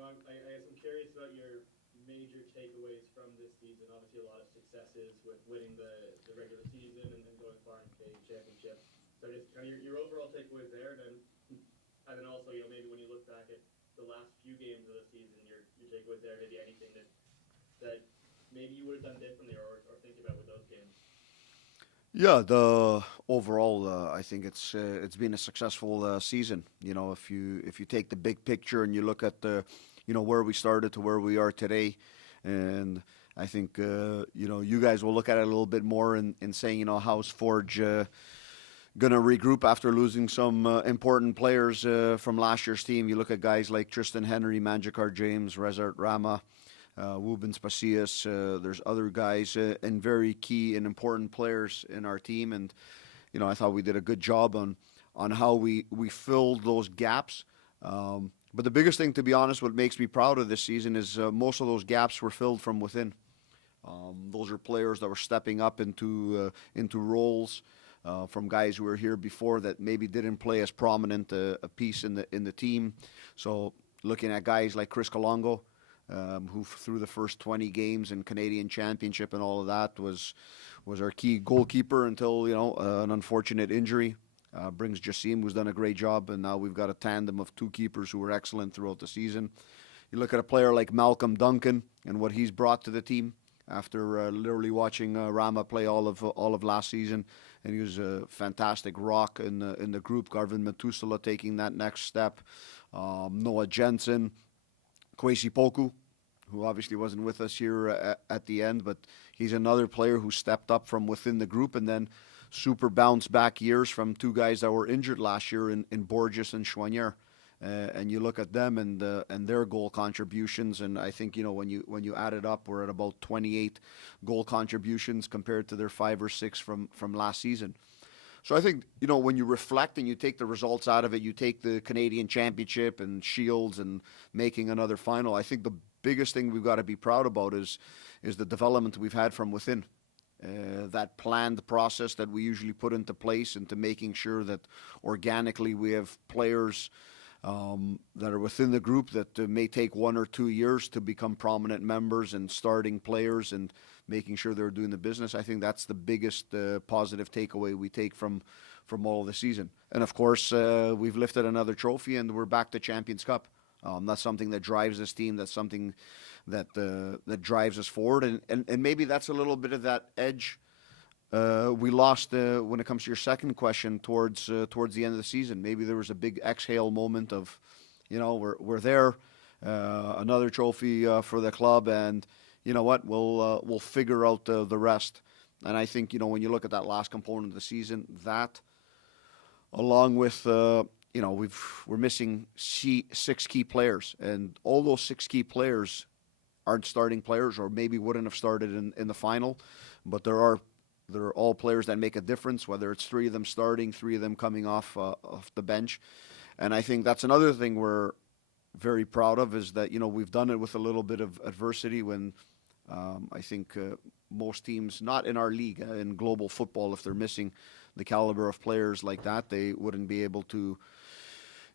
I guess I'm curious about your major takeaways from this season. Obviously, a lot of successes with winning the regular season and going far in the Canadian Championship. So just kind of your overall takeaways there, and then also maybe when you look back at the last few games of the season, your takeaways there, maybe anything that maybe you would have done differently or think about with those games. Yeah, the overall, I think it's been a successful season. If you take the big picture and you look at the, where we started to where we are today, and I think you guys will look at it a little bit more in saying, how's Forge gonna regroup after losing some important players from last year's team. You look at guys like Tristan Henry, Manjikar James, Rezart Rama, Wubin Spasias. There's other guys and very key and important players in our team, and I thought we did a good job on how we filled those gaps. But the biggest thing, to be honest, what makes me proud of this season is most of those gaps were filled from within. Those are players that were stepping up into roles from guys who were here before that maybe didn't play as prominent a piece in the team. So looking at guys like Chris Kalongo, who through the first 20 games in Canadian Championship and all of that was our key goalkeeper until an unfortunate injury. Brings Jassim, who's done a great job, and now we've got a tandem of two keepers who were excellent throughout the season. You look at a player like Malcolm Duncan and what he's brought to the team after literally watching Rama play all of last season, and he was a fantastic rock in the group. Garvin Metusala taking that next step. Noah Jensen, Kwesi Poku, who obviously wasn't with us here at the end, but he's another player who stepped up from within the group, and then super bounce back years from two guys that were injured last year in Borges and Chouanier. And you look at them and their goal contributions, and I think when you add it up, we're at about 28 goal contributions compared to their 5 or 6 from last season. So I think when you reflect and you take the results out of it, you take the Canadian Championship and Shields and making another final. I think the biggest thing we've got to be proud about is the development we've had from within. That planned process that we usually put into place into making sure that organically we have players that are within the group that may take 1 or 2 years to become prominent members and starting players and making sure they're doing the business. I think that's the biggest positive takeaway we take from all of the season. And of course, we've lifted another trophy and we're back to Champions Cup. That's something that drives this team. That's something that drives us forward. And maybe that's a little bit of that edge we lost when it comes to your second question towards the end of the season. Maybe there was a big exhale moment of, we're there, another trophy for the club, and you know what, we'll figure out the rest. And I think when you look at that last component of the season, that along with we're missing 6 key players, and all those 6 key players aren't starting players, or maybe wouldn't have started in the final, but they're all players that make a difference, whether it's 3 of them starting, 3 of them coming off the bench. And I think that's another thing we're very proud of, is that, we've done it with a little bit of adversity when I think most teams, not in our league, in global football, if they're missing the caliber of players like that, they wouldn't be able to,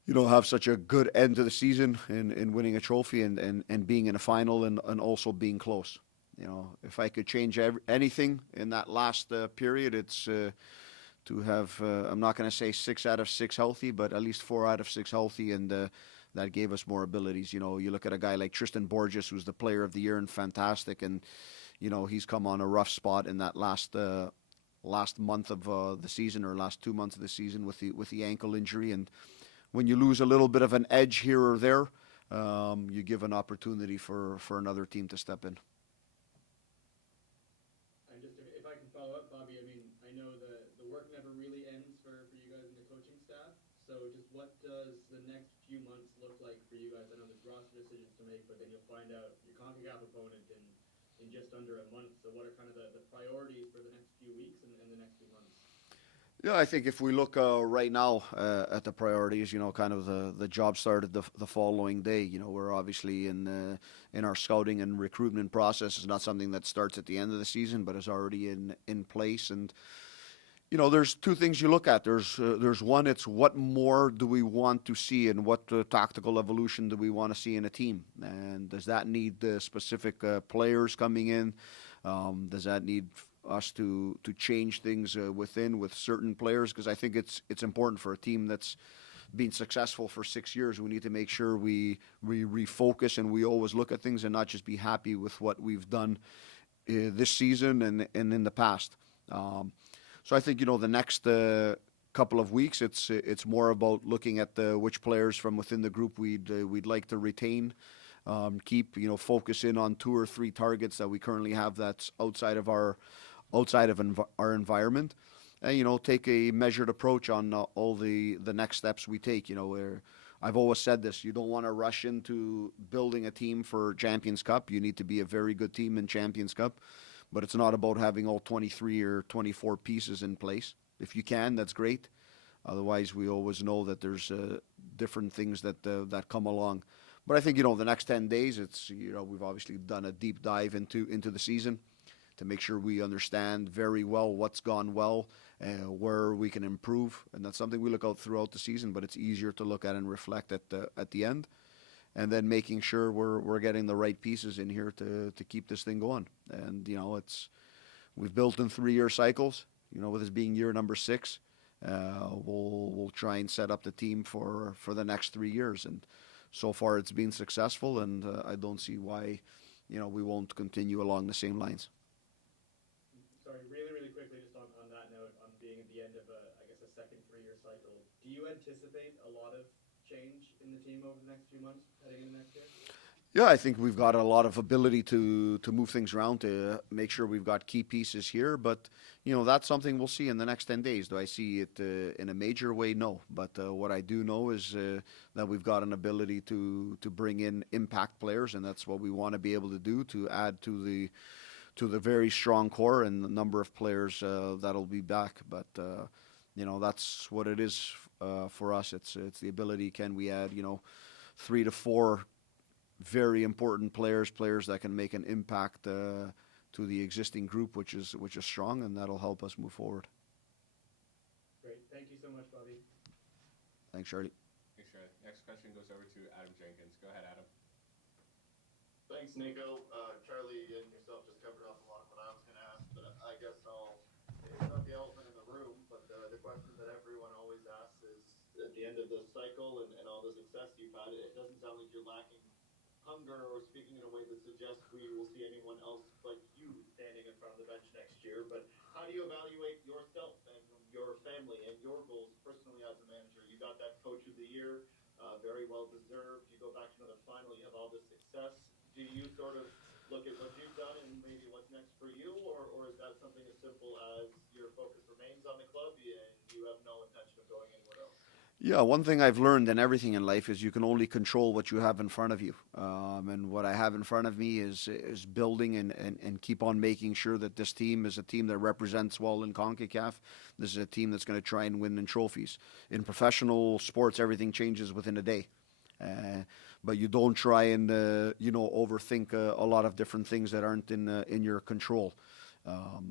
have such a good end to the season in winning a trophy and being in a final and also being close. If I could change anything in that last period, it's to have, I'm not going to say 6 out of 6 healthy, but at least 4 out of 6 healthy, and that gave us more abilities. You look at a guy like Tristan Borges, who's the player of the year and fantastic, and, he's come on a rough spot in that last month of the season, or last 2 months of the season with the ankle injury. And when you lose a little bit of an edge here or there, you give an opportunity for another team to step in. And just if I can follow up, Bobby, I mean, I know the work never really ends for you guys in the coaching staff. So just what does the next few months look like for you guys? I know there's roster decisions to make, but then you'll find out your CONCACAF opponent in just under a month. So what are kind of the priorities for the next few weeks and the next few months? Yeah, I think if we look right now at the priorities, kind of the job started the following day. We're obviously in our scouting and recruitment process. It's not something that starts at the end of the season, but is already in place. And There's two things you look at. There's one. It's what more do we want to see, and what tactical evolution do we want to see in a team, and does that need specific players coming in? Does that need us to change things within with certain players? Because I think it's important for a team that's been successful for 6 years. We need to make sure we refocus and we always look at things and not just be happy with what we've done this season and in the past. So I think the next couple of weeks, it's more about looking at which players from within the group we'd like to retain, keep focus in on two or three targets that we currently have that's our environment, and take a measured approach on all the next steps we take. Where I've always said this: you don't want to rush into building a team for Champions Cup. You need to be a very good team in Champions Cup. But it's not about having all 23 or 24 pieces in place. If you can, that's great. Otherwise, we always know that there's different things that come along. But I think the next 10 days, it's we've obviously done a deep dive into the season to make sure we understand very well what's gone well, where we can improve, and that's something we look out throughout the season. But it's easier to look at and reflect at the end. And then making sure we're getting the right pieces in here to keep this thing going. And we've built in 3-year cycles. With this being year number 6, we'll try and set up the team for the next 3 years. And so far, it's been successful, and I don't see why we won't continue along the same lines. Sorry, really, really quickly, just on that note, on being at the end of a second 3-year cycle, do you anticipate a lot of change in the team over the next few months heading into next year? Yeah, I think we've got a lot of ability to move things around to make sure we've got key pieces here. But, that's something we'll see in the next 10 days. Do I see it in a major way? No. But what I do know is that we've got an ability to bring in impact players, and that's what we want to be able to do to add to the very strong core and the number of players that'll be back. But, that's what it is for us. It's the ability. Can we add 3 to 4 very important players that can make an impact to the existing group, which is strong, and that'll help us move forward. Great, thank you so much, Bobby. Thanks, Charlie. Thanks, Charlie. Next question goes over to Adam Jenkins. Go ahead, Adam. Thanks, Nico. Charlie and yourself just covered off a lot of what I was going to ask, but I guess it's not the elephant in the room, but the question that everyone always asks is, at the end of the cycle and all the success you've had, it doesn't sound like you're lacking hunger or speaking in a way that suggests we will see anyone else but you standing in front of the bench next year. But how do you evaluate yourself and your family and your goals personally as a manager? You got that Coach of the Year, very well deserved. You go back to another final, you have all this success. Do you sort of look at what you've done and maybe what's next for you, or is that something as simple as your focus remains on the club and you have no intention of going anywhere else? Yeah, one thing I've learned in everything in life is you can only control what you have in front of you. And what I have in front of me is building and keep on making sure that this team is a team that represents well in CONCACAF. This is a team that's going to try and win in trophies. In professional sports, everything changes within a day. But you don't try and overthink a lot of different things that aren't in your control.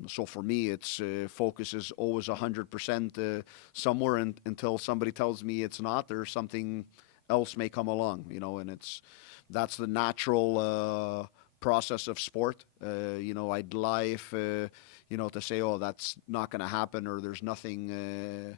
So for me, it's focus is always 100% somewhere until somebody tells me it's not, or something else may come along, and that's the natural process of sport. I'd lie if, to say, oh, that's not going to happen, or there's nothing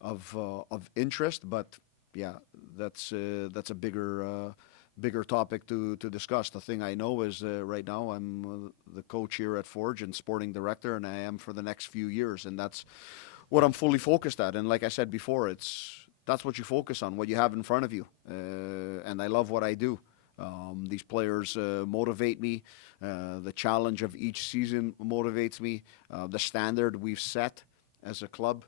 of interest. But yeah, that's a bigger topic to discuss. The thing I know is right now I'm the coach here at Forge and sporting director, and I am for the next few years, and that's what I'm fully focused at. And like I said before, that's what you focus on, what you have in front of you, and I love what I do. These players motivate me. The challenge of each season motivates me. The standard we've set as a club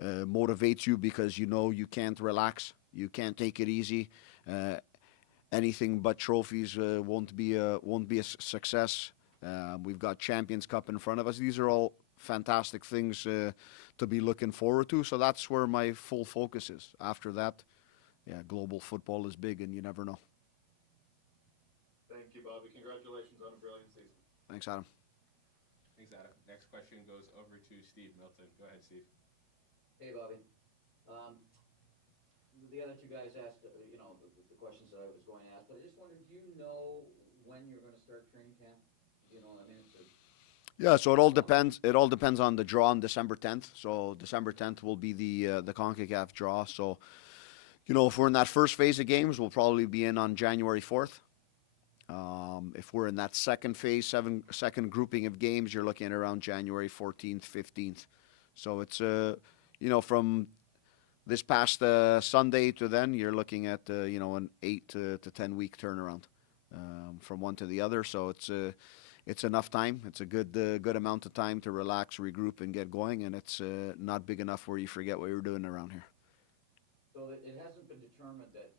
motivates you, because you can't relax, you can't take it easy. Anything but trophies won't be a success. We've got Champions Cup in front of us. These are all fantastic things to be looking forward to. So that's where my full focus is. After that, global football is big, and you never know. Thank you, Bobby. Congratulations on a brilliant season. Thanks, Adam. Thanks, Adam. Next question goes over to Steve Milton. Go ahead, Steve. Hey, Bobby. Um, the other two guys asked, the questions that I was going to ask, but I just wondered, do you know when you're going to start training camp? Do you know, I mean, Yeah, so it all depends. It all depends on the draw on December 10th. So December 10th will be the CONCACAF draw. So if we're in that first phase of games, we'll probably be in on January 4th. If we're in that second phase, second grouping of games, you're looking at around January 14th, 15th. So it's from this past Sunday to then, you're looking at an 8 to 10 week turnaround from one to the other. So it's enough time. It's a good amount of time to relax, regroup, and get going. And it's not big enough where you forget what you're doing around here. so it hasn't been determined that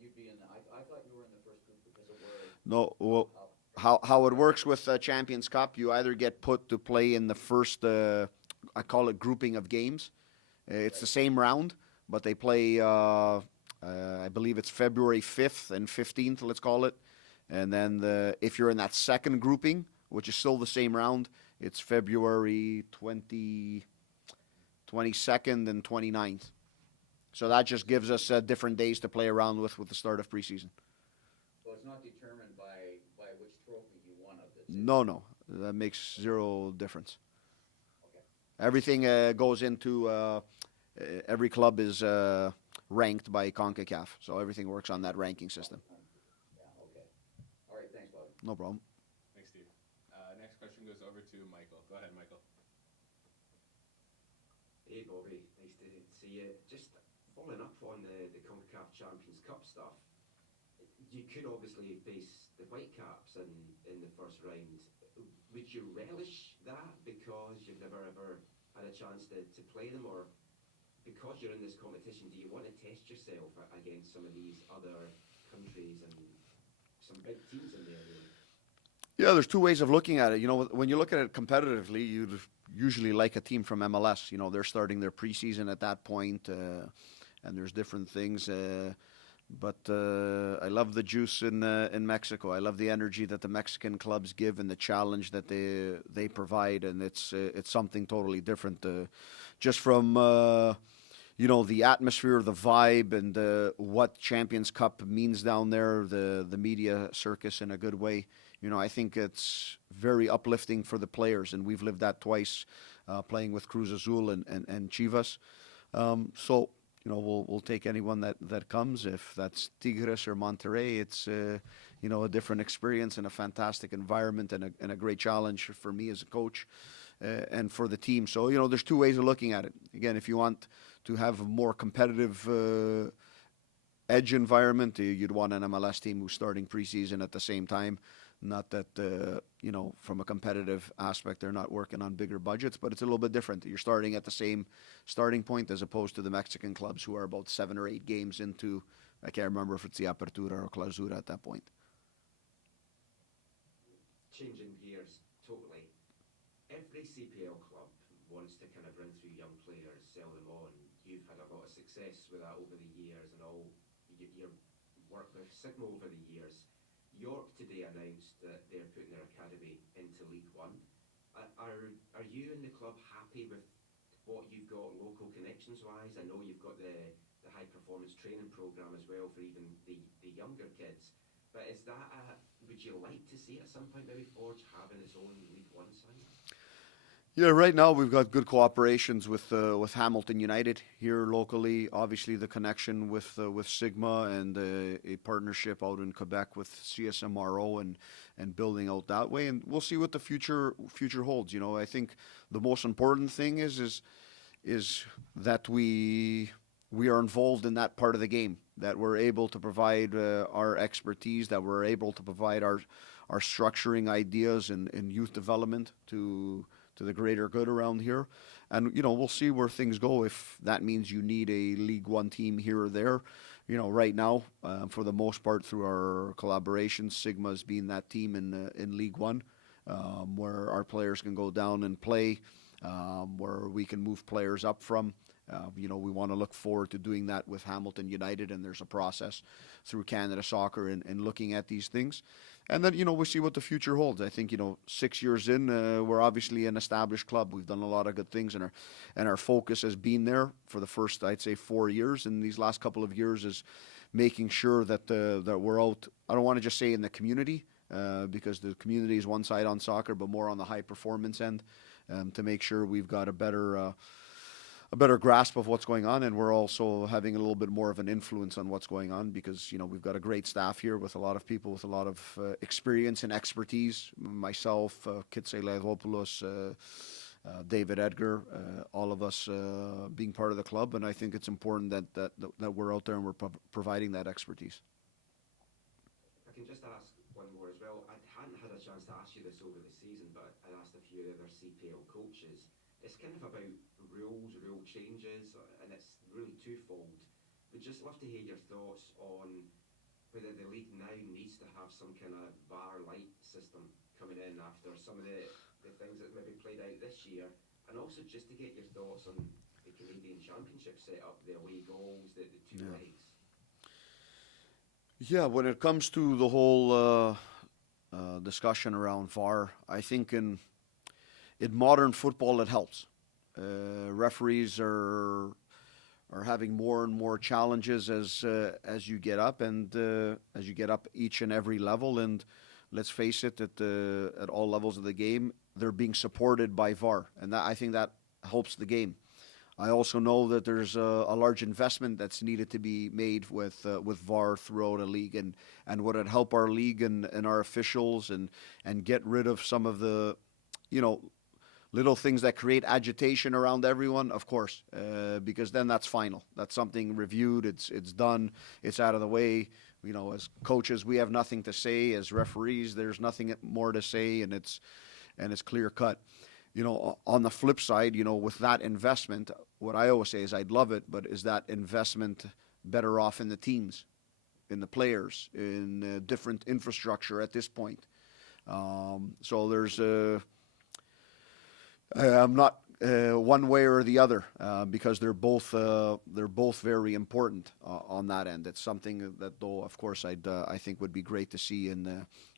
you'd be in I thought you were in the first group because of where. No, well, how it works with Champions Cup, you either get put to play in the first, I call it grouping of games. It's the same round, but they play, I believe it's February 5th and 15th, let's call it. And then if you're in that second grouping, which is still the same round, it's February 22nd and 29th. So that just gives us different days to play around with the start of preseason. So it's not determined by which trophy you won of this. No, that makes zero difference. Okay. Everything goes into every club is ranked by CONCACAF, so everything works on that ranking system. Yeah, okay. All right, thanks, Bobby. No problem. Thanks, Steve. Next question goes over to Michael. Go ahead, Michael. Hey Bobby, nice to see you. Just following up on the CONCACAF Champions Cup stuff, you could obviously face the Whitecaps in the first round. Would you relish that because you've never ever had a chance to play them, or because you're in this competition, do you want to test yourself against some of these other countries and some big teams in there, really? Yeah, there's two ways of looking at it. When you look at it competitively, you'd usually like a team from MLS. They're starting their preseason at that point, and there's different things. But I love the juice in Mexico. I love the energy that the Mexican clubs give and the challenge that they provide, and it's something totally different. Just from the atmosphere, the vibe, and what Champions Cup means down there, the media circus in a good way. I think it's very uplifting for the players, and we've lived that twice, playing with Cruz Azul and Chivas. So we'll take anyone that comes. If that's Tigres or Monterrey, it's a different experience and a fantastic environment and a great challenge for me as a coach and for the team. So there's two ways of looking at it. Again, if you want to have a more competitive edge environment, you'd want an MLS team who's starting preseason at the same time. Not that, from a competitive aspect, they're not working on bigger budgets, but it's a little bit different. You're starting at the same starting point as opposed to the Mexican clubs who are about 7 or 8 games into, I can't remember if it's the Apertura or Clausura at that point. Changing gears totally. Every CPL club wants to kind of bring through young players, sell them on. You've had a lot of success with that over the years and all your work with Sigma over the years. York today announced that they're putting their academy into League One. Are you and the club happy with what you've got local connections wise? I know you've got the high performance training program as well for even the younger kids. But would you like to see at some point maybe Forge having its own League One side? Yeah, right now we've got good cooperations with Hamilton United here locally. Obviously, the connection with Sigma and a partnership out in Quebec with CSMRO and building out that way. And we'll see what the future holds. I think the most important thing is that we are involved in that part of the game. That we're able to provide our expertise. That we're able to provide our structuring ideas and youth development to the greater good around here. And, we'll see where things go if that means you need a League One team here or there. Right now, for the most part, through our collaborations, Sigma's been that team in League One, where our players can go down and play, where we can move players up from. We want to look forward to doing that with Hamilton United, and there's a process through Canada Soccer in looking at these things. And then, we'll see what the future holds. I think, 6 years in, we're obviously an established club. We've done a lot of good things, and our focus has been there for the first, I'd say, 4 years. And these last couple of years is making sure that that we're out. I don't want to just say in the community, because the community is one side on soccer, but more on the high performance end, to make sure we've got a better grasp of what's going on, and we're also having a little bit more of an influence on what's going on, because we've got a great staff here with a lot of people with a lot of experience and expertise. Myself, Kitse Leithopoulos, David Edgar, all of us being part of the club, and I think it's important that we're out there and we're providing that expertise. I can just ask one more as well. I hadn't had a chance to ask you this over the season, but I asked a few other CPL coaches. It's kind of about rule changes, and it's really twofold. We'd just love to hear your thoughts on whether the league now needs to have some kind of VAR light system coming in after some of the things that maybe played out this year, and also just to get your thoughts on the Canadian Championship setup, the away goals, the two legs. Yeah, when it comes to the whole discussion around VAR, I think in modern football it helps. Referees are having more and more challenges as you get up, and as you get up each and every level. And let's face it, at all levels of the game, they're being supported by VAR, and I think that helps the game. I also know that there's a large investment that's needed to be made with VAR throughout a league, and would it help our league and our officials and get rid of some of the little things that create agitation around everyone? Of course, because then that's final. That's something reviewed. It's done. It's out of the way. As coaches, we have nothing to say. As referees, there's nothing more to say, and it's clear cut. On the flip side, with that investment, what I always say is I'd love it, but is that investment better off in the teams, in the players, in different infrastructure at this point? So there's I'm not one way or the other, because they're both very important on that end. It's something that, though, of course, I think would be great to see in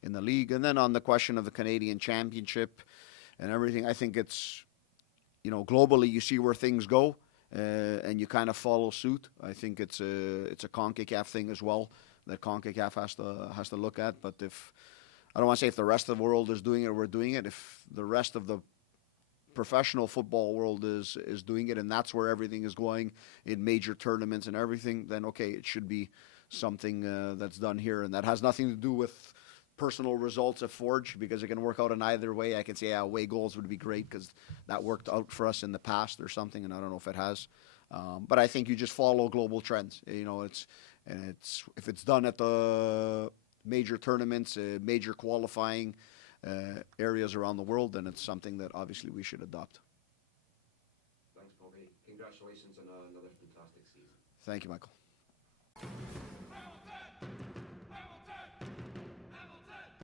the league. And then on the question of the Canadian Championship and everything, I think it's globally you see where things go, and you kind of follow suit. I think it's a CONCACAF thing as well that CONCACAF has to look at. But I don't want to say if the rest of the world is doing it, we're doing it. If the rest of the professional football world is doing it, and that's where everything is going in major tournaments and everything, then okay, it should be something that's done here, and that has nothing to do with personal results at Forge, because it can work out in either way. I can say away goals would be great because that worked out for us in the past or something, and I don't know if it has. But I think you just follow global trends. It's if it's done at the major tournaments, major qualifying areas around the world, then it's something that obviously we should adopt. Thanks, Bobby. Congratulations on another fantastic season. Thank you, Michael.